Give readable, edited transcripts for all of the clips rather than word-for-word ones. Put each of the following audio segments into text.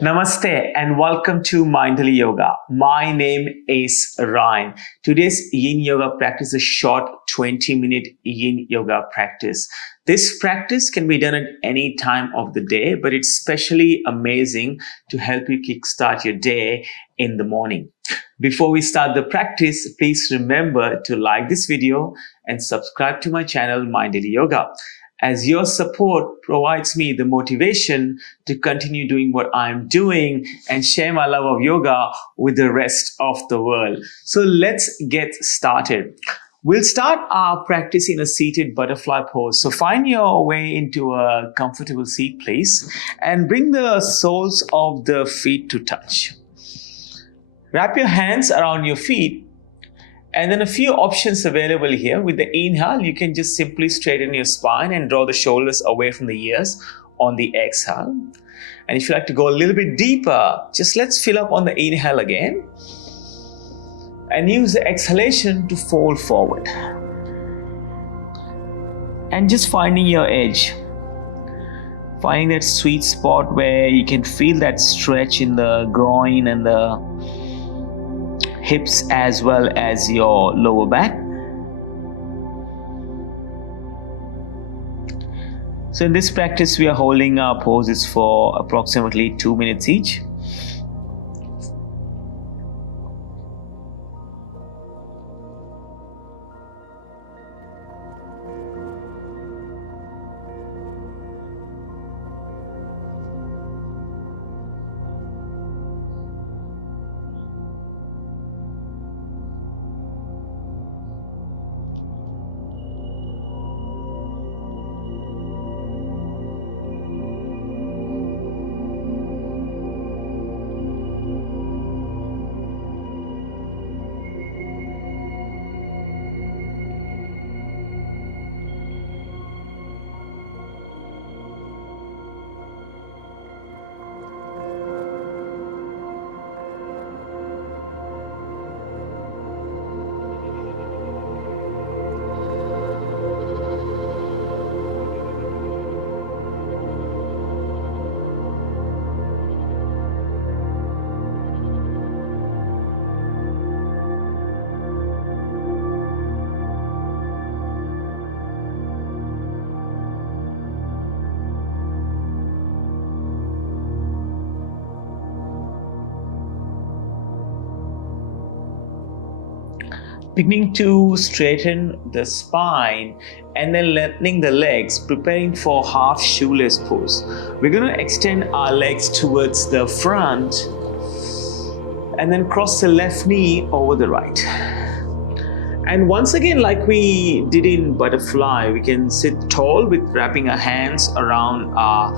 Namaste and welcome to Mindful Yoga. My name is Ryan. Today's Yin Yoga practice is a short 20-minute Yin Yoga practice. This practice can be done at any time of the day, but it's especially amazing to help you kickstart your day in the morning. Before we start the practice, please remember to like this video and subscribe to my channel, Mindful Yoga, as your support provides me the motivation to continue doing what I'm doing and share my love of yoga with the rest of the world. So let's get started. We'll start our practice in a seated butterfly pose. So find your way into a comfortable seat, please, and bring the soles of the feet to touch. Wrap your hands around your feet. And then a few options available here. With the inhale, you can just simply straighten your spine and draw the shoulders away from the ears on the exhale. And if you like to go a little bit deeper, just let's fill up on the inhale again. And use the exhalation to fold forward. And just finding your edge. Finding that sweet spot where you can feel that stretch in the groin and the hips as well as your lower back. So in this practice, we are holding our poses for approximately 2 minutes each. Beginning to straighten the spine and then lengthening the legs, preparing for half shoelace pose. We're going to extend our legs towards the front and then cross the left knee over the right. And once again, like we did in butterfly, we can sit tall with wrapping our hands around our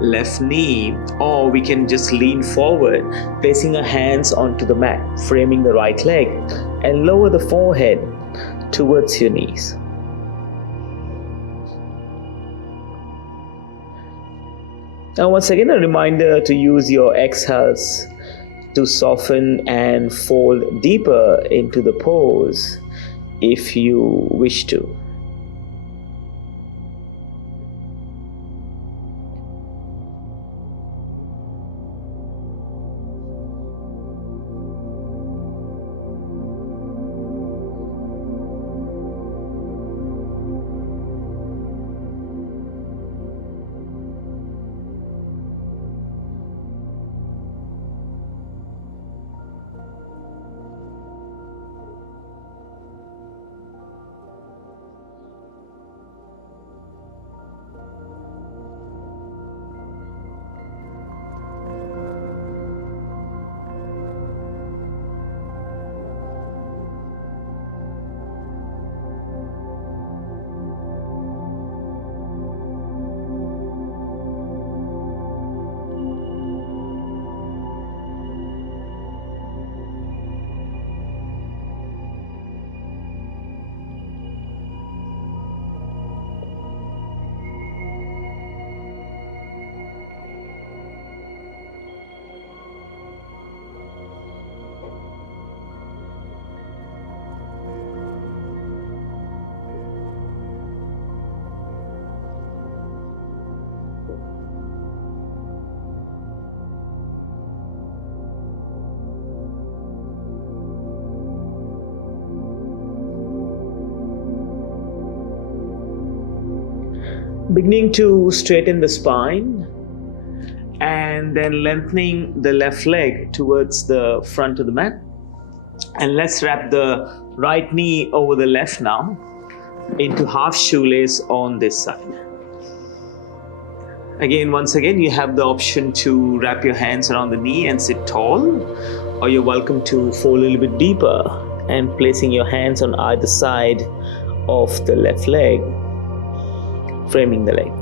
left knee, or we can just lean forward, placing our hands onto the mat, framing the right leg, and lower the forehead towards your knees. Now once again, a reminder to use your exhales to soften and fold deeper into the pose if you wish to. Beginning to straighten the spine and then lengthening the left leg towards the front of the mat. And let's wrap the right knee over the left now into half shoelace on this side. Once again, you have the option to wrap your hands around the knee and sit tall, or you're welcome to fall a little bit deeper and placing your hands on either side of the left leg, framing the leg.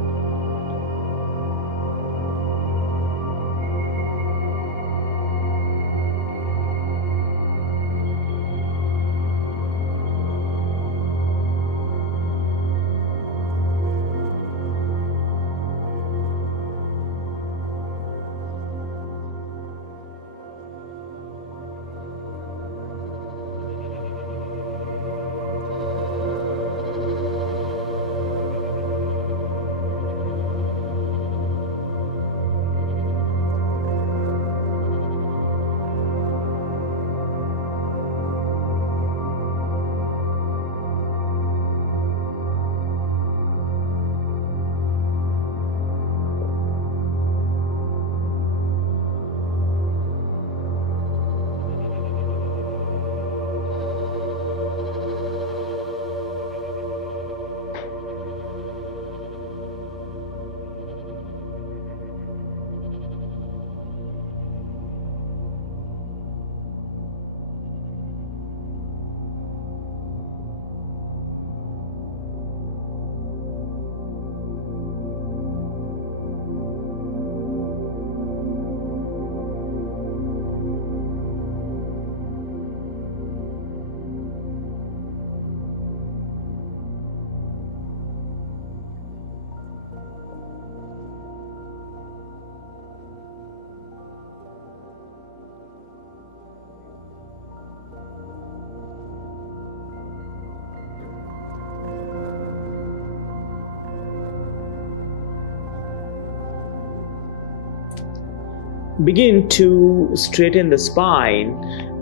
Begin to straighten the spine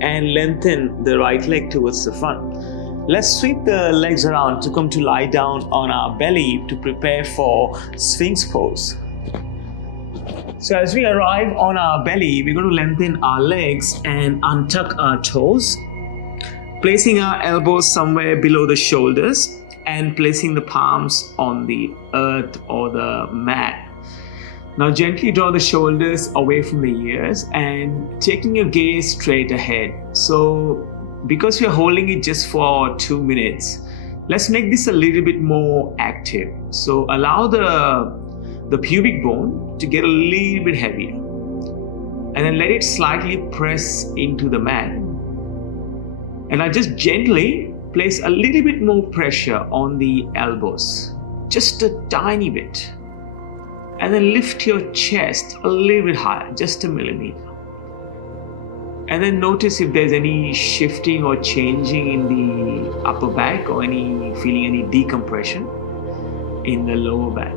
and lengthen the right leg towards the front. Let's sweep the legs around to come to lie down on our belly to prepare for Sphinx pose. So as we arrive on our belly, we're going to lengthen our legs and untuck our toes, placing our elbows somewhere below the shoulders and placing the palms on the earth or the mat. Now gently draw the shoulders away from the ears and taking your gaze straight ahead. So because we are holding it just for 2 minutes, let's make this a little bit more active. So allow the pubic bone to get a little bit heavier and then let it slightly press into the mat. And now just gently place a little bit more pressure on the elbows, just a tiny bit. And then lift your chest a little bit higher, just a millimeter. And then notice if there's any shifting or changing in the upper back or feeling any decompression in the lower back.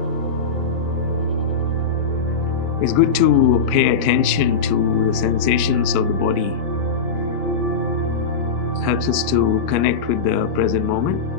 It's good to pay attention to the sensations of the body. It helps us to connect with the present moment.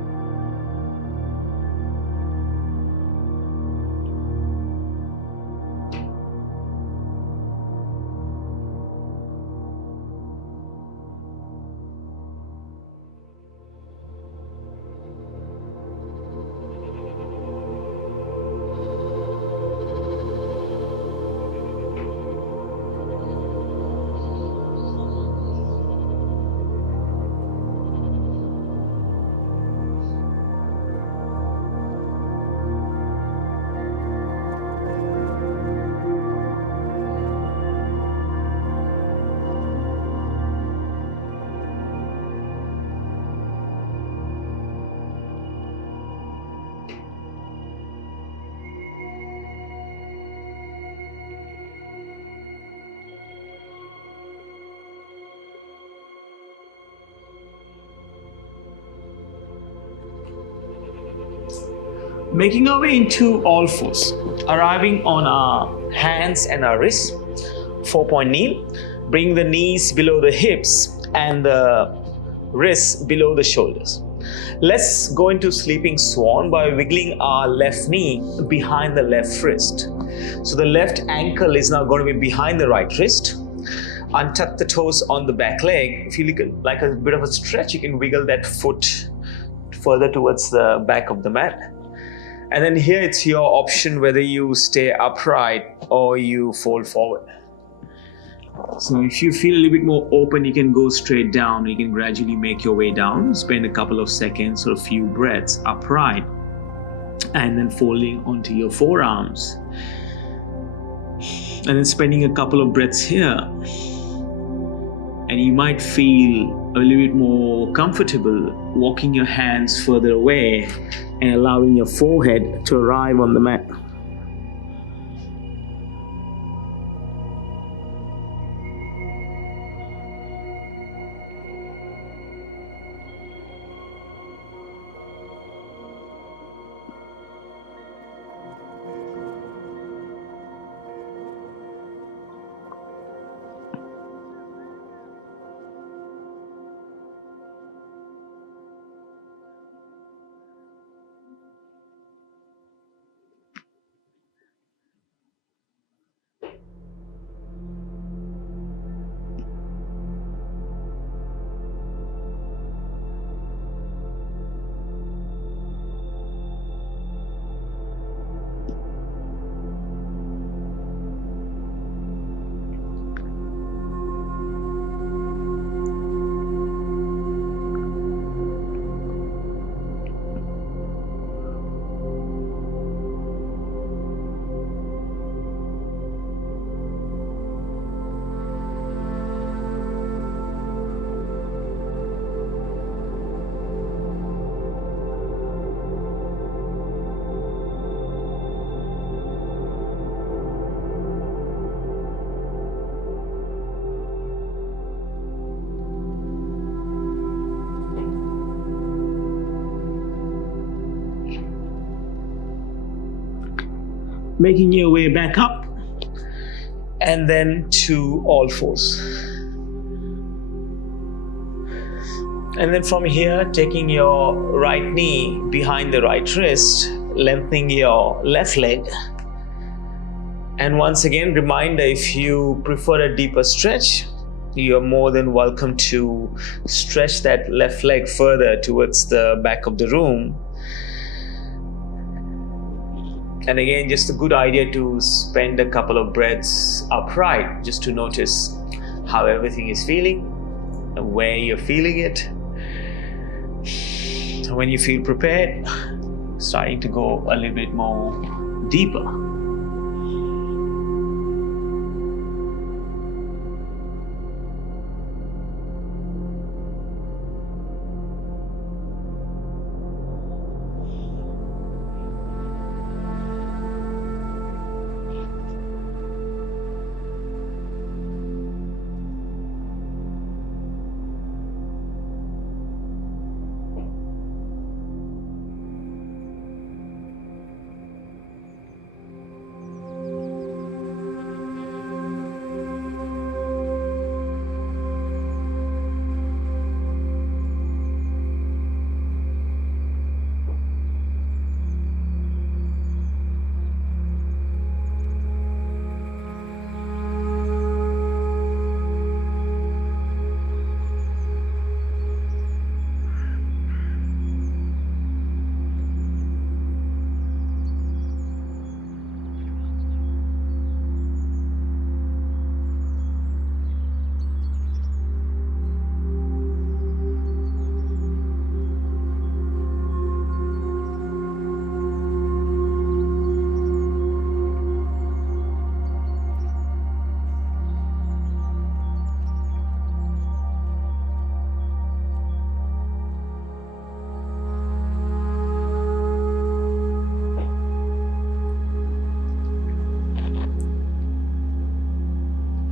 Making our way into all fours, arriving on our hands and our wrists, 4-point kneel. Bring the knees below the hips and the wrists below the shoulders. Let's go into sleeping swan by wiggling our left knee behind the left wrist. So the left ankle is now going to be behind the right wrist. Untuck the toes on the back leg. If you like a bit of a stretch, you can wiggle that foot further towards the back of the mat. And then here it's your option whether you stay upright or you fold forward. So if you feel a little bit more open, you can go straight down. You can gradually make your way down. Spend a couple of seconds or a few breaths upright and then folding onto your forearms. And then spending a couple of breaths here. And you might feel a little bit more comfortable walking your hands further away and allowing your forehead to arrive on the mat. Making your way back up and then to all fours. And then from here, taking your right knee behind the right wrist, lengthening your left leg. And once again, reminder, if you prefer a deeper stretch, you're more than welcome to stretch that left leg further towards the back of the room. And again, just a good idea to spend a couple of breaths upright just to notice how everything is feeling and where you're feeling it. When you feel prepared, starting to go a little bit more deeper.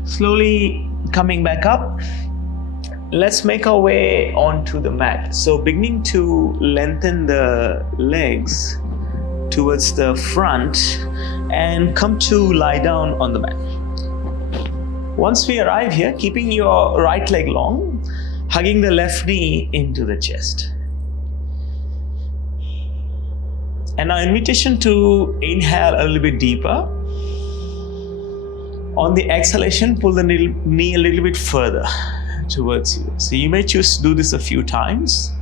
Slowly coming back up, let's make our way onto the mat. So beginning to lengthen the legs towards the front and come to lie down on the mat. Once we arrive here, keeping your right leg long, hugging the left knee into the chest. And our invitation to inhale a little bit deeper. On the exhalation, pull the knee a little bit further towards you. So you may choose to do this a few times.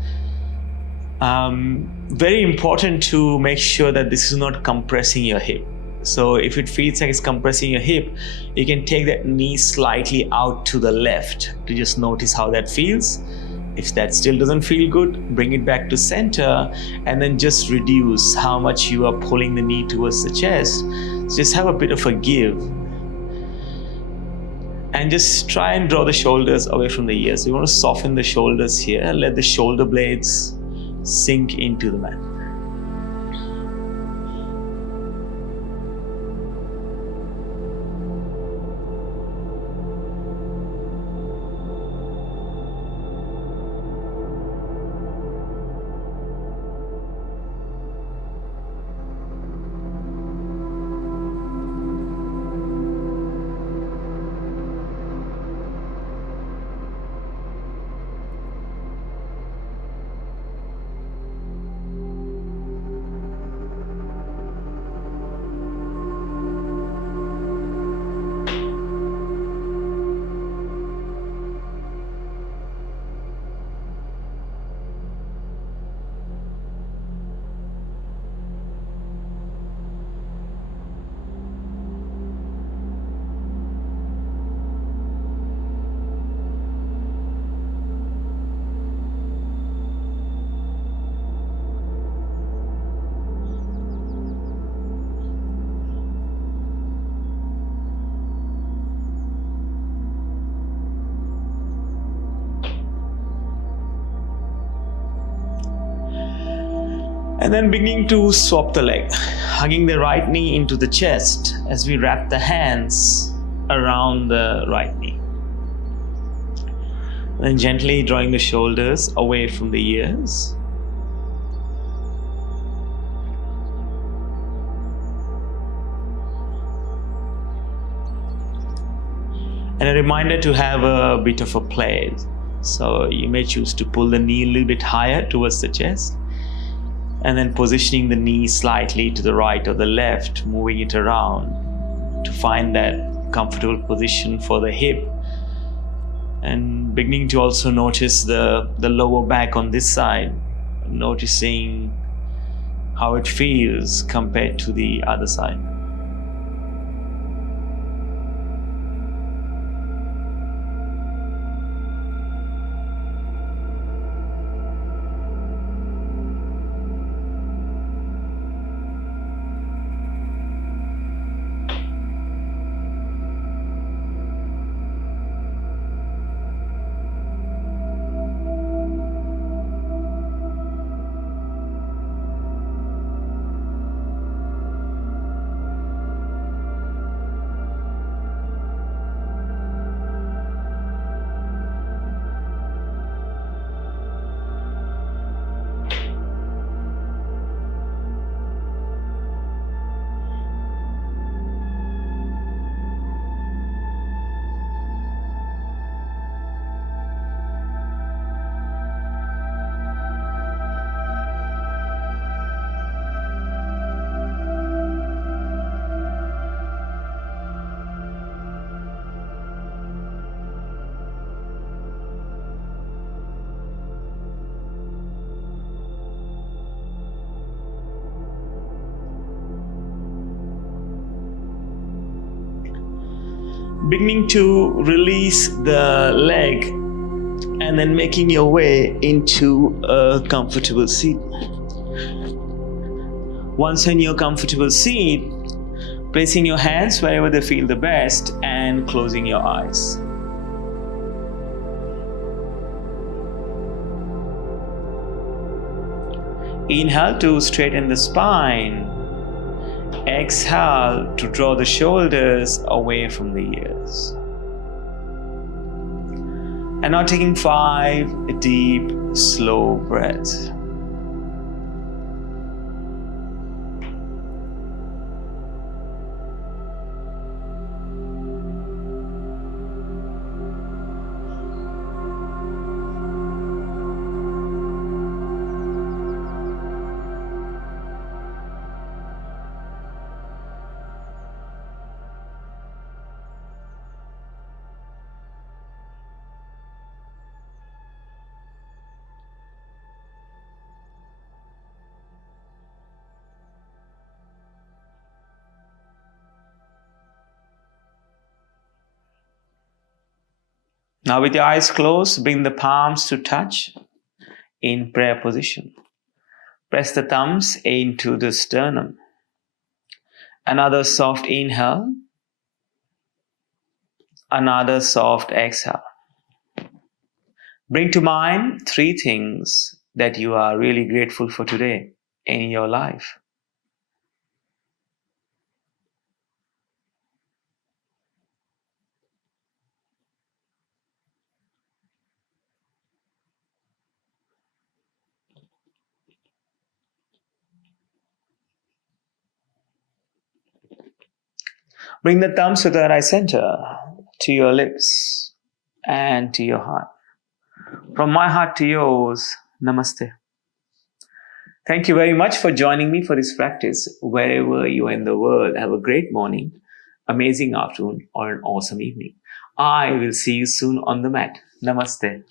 Very important to make sure that this is not compressing your hip. So if it feels like it's compressing your hip, you can take that knee slightly out to the left to just notice how that feels. If that still doesn't feel good, bring it back to center and then just reduce how much you are pulling the knee towards the chest. So just have a bit of a give. And just try and draw the shoulders away from the ears. So you want to soften the shoulders here. Let the shoulder blades sink into the mat. And then beginning to swap the leg, hugging the right knee into the chest as we wrap the hands around the right knee. And then gently drawing the shoulders away from the ears. And a reminder to have a bit of a play. So you may choose to pull the knee a little bit higher towards the chest. And then positioning the knee slightly to the right or the left, moving it around to find that comfortable position for the hip. And beginning to also notice the lower back on this side, noticing how it feels compared to the other side. Beginning to release the leg and then making your way into a comfortable seat. Once in your comfortable seat, placing your hands wherever they feel the best and closing your eyes. Inhale to straighten the spine. Exhale to draw the shoulders away from the ears. And now taking 5 deep, slow breaths. Now with your eyes closed, bring the palms to touch in prayer position. Press the thumbs into the sternum. Another soft inhale. Another soft exhale. Bring to mind 3 things that you are really grateful for today in your life. Bring the thumbs to the right center, to your lips, and to your heart. From my heart to yours, Namaste. Thank you very much for joining me for this practice. Wherever you are in the world, have a great morning, amazing afternoon, or an awesome evening. I will see you soon on the mat. Namaste.